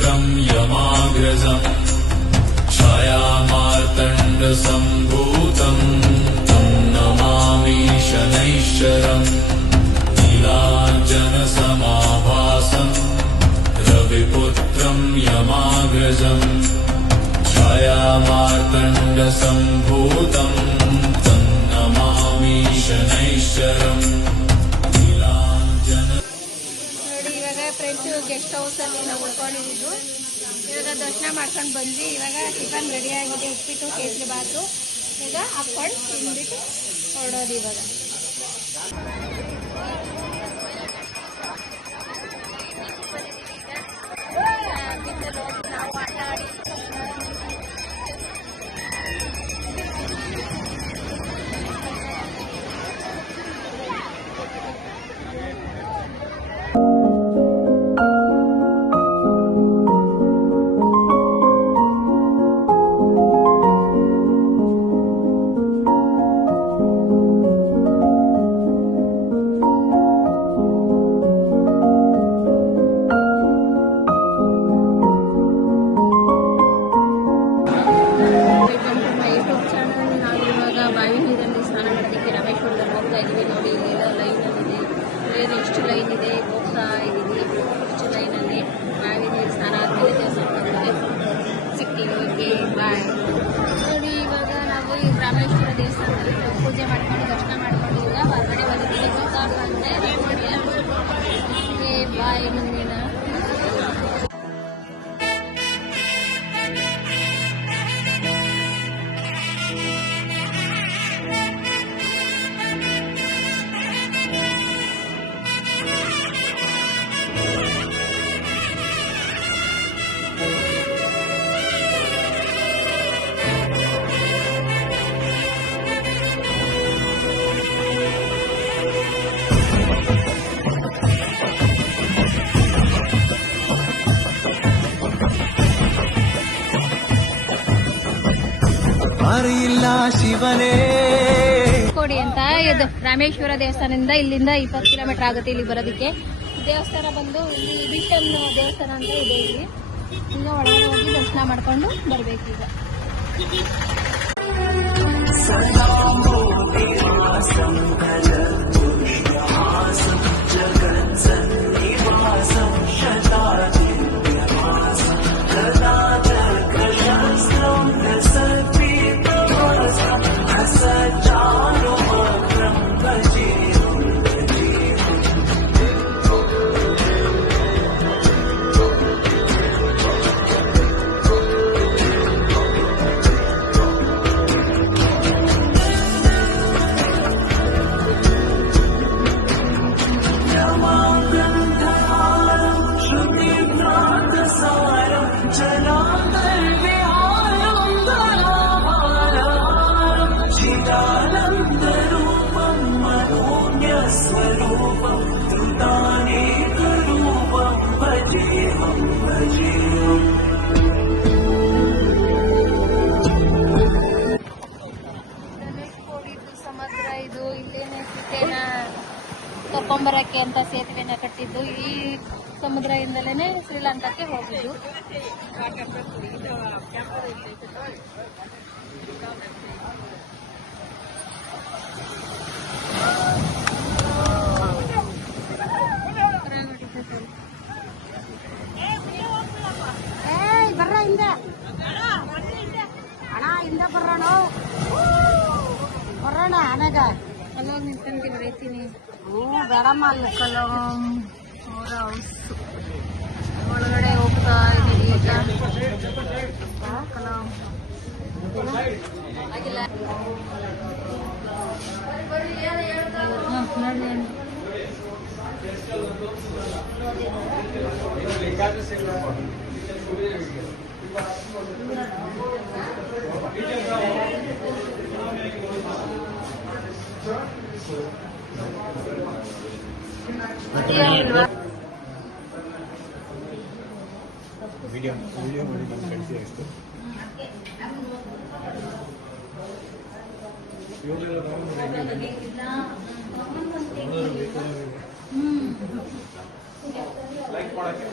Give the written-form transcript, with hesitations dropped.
रविपुत्रं यमाग्रजम् छायामार्तण्डसम्भूतम् तं नमामि शनैश्चरम् नीलाञ्जनसमाभासम् रविपुत्रं यमाग्रजम् छायामार्तण्डसम्भूतम् तं Namami शनैश्चरम् friends guest ಹೌಸಲ್ಲಿ ನಾವು ಉಳ್ಕೊಂಡಿದ್ದು ಇವಾಗ ದರ್ಶನ ಮಾಡ್ಕೊಂಡು ಬಂದ್ವಿ. ಇವಾಗ ಟಿಫನ್ ರೆಡಿ ಆಗಿದೆ, ಉಪ್ಪಿಟ್ಟು ಕೇಸರಿ ಬಾತು. ಈಗ ಹಾಕ್ಕೊಂಡು ತಿಂದ್ಬಿಟ್ಟು ಹೊರಡೋದು ಇವಾಗ. ನಾವು ಆಟ ಆಡಿ ನೋಡಿ ಇಲ್ಲೆಲ್ಲ ಲೈನಲ್ಲಿದೆ. ಟ್ರೈನ್ ಎಷ್ಟು ಲೈನ್ ಇದೆ ಹೋಗ್ತಾ ಇದ್ದೀವಿ. ಎಷ್ಟು ಲೈನಲ್ಲಿ ಬಾವಿ ನೀರು ಸ್ನಾನ ಆದಮೇಲೆ ದೇವಸ್ಥಾನಕ್ಕೆ ಸಿಗ್ತೀವಿ. Okay bye. ನೋಡಿ ಇವಾಗ ನಾವು ಈ ರಾಮೇಶ್ವರ ದೇವಸ್ಥಾನದಲ್ಲಿ ಪೂಜೆ ಮಾಡ್ಕೊಂಡು ದರ್ಶನ ಮಾಡ್ಕೊಂಡು ಈಗ ಹೊರಗಡೆ ಬಂದಿದ್ದೀವಿ. ಗೊತ್ತಾಗಂತೆ ಓಕೆ ಬಾಯ್. ಮುಂದಿನ ಶಿವನೇ ಕೋಡಿ ಅಂತ ಇದು ರಾಮೇಶ್ವರ ದೇವಸ್ಥಾನದಿಂದ ಇಲ್ಲಿಂದ 20 ಕಿಲೋಮೀಟರ್ ಆಗುತ್ತೆ ಇಲ್ಲಿ ಬರೋದಕ್ಕೆ. ದೇವಸ್ಥಾನ ಬಂದು ಇಲ್ಲಿ ವಿಷನ್ ದೇವಸ್ಥಾನ ಅಂತ ಇದೆ. ಇಲ್ಲಿ ಇನ್ನು ಒಳಗಡೆ ಹೋಗಿ ದರ್ಶನ ಮಾಡ್ಕೊಂಡು ಬರ್ಬೇಕೀಗ. ಸಮುದ್ರ ಇದು ಇಲ್ಲೇನೆ ಸೀತೆನ ಕರ್ಕೊಂಬರಕ್ಕೆ ಅಂತ ಸೇತುವೆನ ಕಟ್ಟಿದ್ದು. ಈ ಸಮುದ್ರದಿಂದಲೇ ಶ್ರೀಲಂಕಾಕ್ಕೆ ಹೋಗಿದ್ದು. ಬರ್ರ ಹಿಂದೆ ಅಣ್ಣ, ಹಿಂದೆ ಬರ್ರೋಣ ಬರೋಣ ಅನಾಗ ಅಲ್ಲೋಗಿ ನಿಂತ್ಕೊಂತೀನಿ ಬರೀತೀನಿ. ಬೇಡಮ್ಮ ಅಲ್ಲಿ ಕಲಂ ಅವರ ಹೌಸ್ ಒಳಗಡೆ ಹೋಗ್ತಾ ಇದ್ದೀವಿ ಈಗ. ಕಲಂ ಆಗಿಲ್ಲ ನೋಡಿ. ವಿಡಿಯೋ ಮಾಡಿ ಕಳಿಸಿ ಅಷ್ಟು. ಲೈಕ್ ಮಾಡಕ್ಕೆ